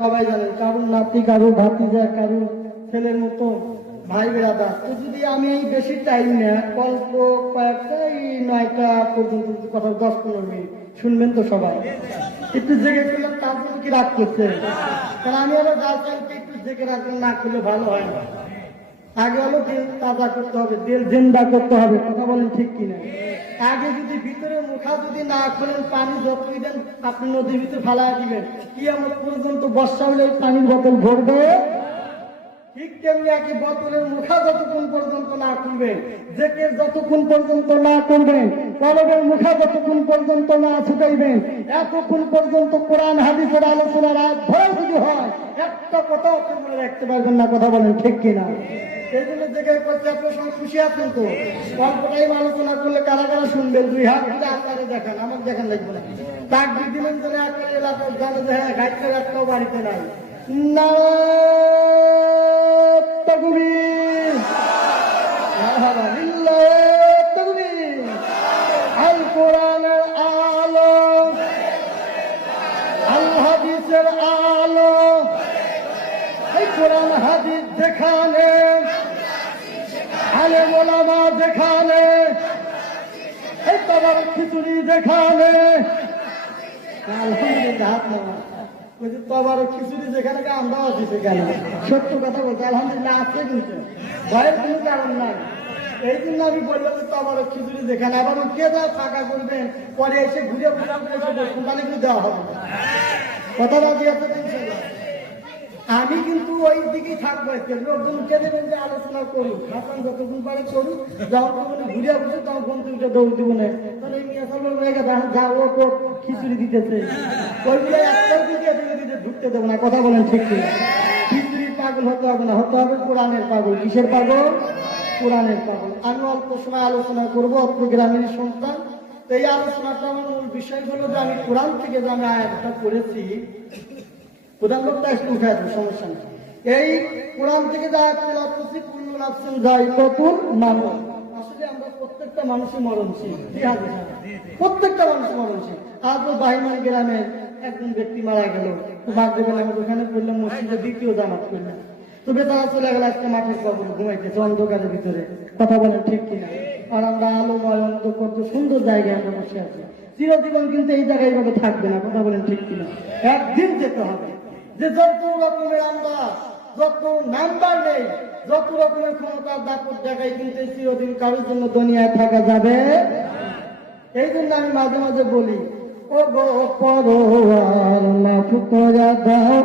সবাই জানেন, কারুর নাতি, কারুর ভাতিজা, কারুর ছেলের মতো ভাই বেড়াদা। তো যদি আমি এই বেশি টাইম না, অল্প কয়েকটা এই 9টা পর্যন্ত কথা 10-15 মিনিট শুনবেন তো সবাই। একটু জেগে করলাম, তারপর কি রাগ করছে? কারণ আমি আবার গার্লফ্রেন্ডকে একটু জেগে রাখলে না করলে ভালো হয় না। আগে হলো তেল তাজা করতে হবে, তেল জেন্দা করতে হবে। কথা বলেন ঠিক কিনা? আগে যদি ভিতরে মুখা যদি না খোলেন, পানি যতই দেন আপনি নদীর ভিতরে ফালা দিবেন, কিয়ামত পর্যন্ত বর্ষা হলে পানির বোতল ভরবে। ঠিক তেমনি একই বোতলের মুখা যতক্ষণ পর্যন্ত না খুলবেন, জেকের যতক্ষণ পর্যন্ত না করবেন, কলবের মুখা যতক্ষণ পর্যন্ত না ছুটাইবেন, এতক্ষণ পর্যন্ত কোরআন হাদিসের আলোচনার আধ্যায় যদি হয়, একটা কথা আপনি মনে রাখতে পারবেন না। কথা বলেন ঠিক কিনা? এইগুলো জায়গায় করছে, আপনার সঙ্গে খুশি আছেন তো? অল্প টাইম আলোচনা করলে কারা কারা শুনবেন? 2 হাত তুলে আপনারে দেখান, আমার দেখান লাগবে না। তাক দিবেন যেন আপনার এলাকার জানে যে হ্যাঁ, গাইডটার একটাও বাড়িতে নাই। আল কোরআনের আলো, আল হাদিসের আলো, এই কোরআন হাদিস যেখানে, আলেম ওলামা যেখানে, এই তবার খিচুড়ি যেখানে, আলহামদুলিল্লাহ হাত নামা তবার খিচুড়ি যেখানে আমরাও আছি সেখানে। সত্য কথা বলতে আলহামদুলিল্লাহ আছে, কিন্তু ভয়ের কোনো কারণ নাই। এই জন্য আমি বললাম যে তবার খিচুড়ি যেখানে, আবার কে যা ফাঁকা করবেন, পরে এসে ঘুরে বসুন, তাহলে কিন্তু দেওয়া হবে। কথা রাজি আছে? আমি কিন্তু ওই দিকেই থাকবো। লোকজন উঠে দেবেন যে আলোচনা করুক, হাসান যতক্ষণ পারে করুক, যখন ঘুরে বসে তখন ফোন তুলতে দৌড় দিব না। তাহলে এই মেয়ে যাও তো খিচুড়ি দিতেছে, ওইগুলো একটাও দিতে ঢুকতে দেবো না। কথা বলেন ঠিক কিনা? খিচুড়ির পাগল হতে হবে না, হতে হবে কোরআনের পাগল। কিসের পাগল? কোরআনের পাগল। আমি অল্প সময় আলোচনা করবো, অল্প গ্রামের সন্তান। তো এই আলোচনাটা আমার মূল বিষয় হলো যে আমি কোরআন থেকে যে আমি আয়াতটা পড়েছি, প্রধান লোকটা একটু উঠে আসবে, সমস্যা নেই। এই কোরআন থেকে যা তেলাওয়াত করছি, কুল্লু নাফসিন যায়িকাতুল মাউত। আসলে আমরা প্রত্যেকটা মানুষই মরণশীল। প্রত্যেকটা মানুষ মরণশীল। আজও বাহিমান গ্রামে একজন ব্যক্তি মারা গেল, তো মাগরিবের আমি ওখানে পড়লাম, মসজিদে দ্বিতীয় জামাত করলাম। তো বেতারা চলে গেল আজকে মাঠের কবর ঘুমাইতেছে অন্ধকারের ভিতরে। কথা বলেন ঠিক কিনা? আর আমরা আলোময় অন্ধকার সুন্দর জায়গায় আমরা বসে আছি। চিরজীবন কিন্তু এই জায়গায় এইভাবে থাকবে না। কথা বলেন ঠিক কিনা? একদিন যেতে হবে। যে যত রকমের আমরা, যত নাম্বার নেই, যত রকমের ক্ষমতার দাপট জায়গায়, কিন্তু চিরদিন কারোর জন্য দুনিয়ায় থাকা যাবে। এই জন্য আমি মাঝে মাঝে বলি, ও গো পরোয়ার মাফ করে দাও।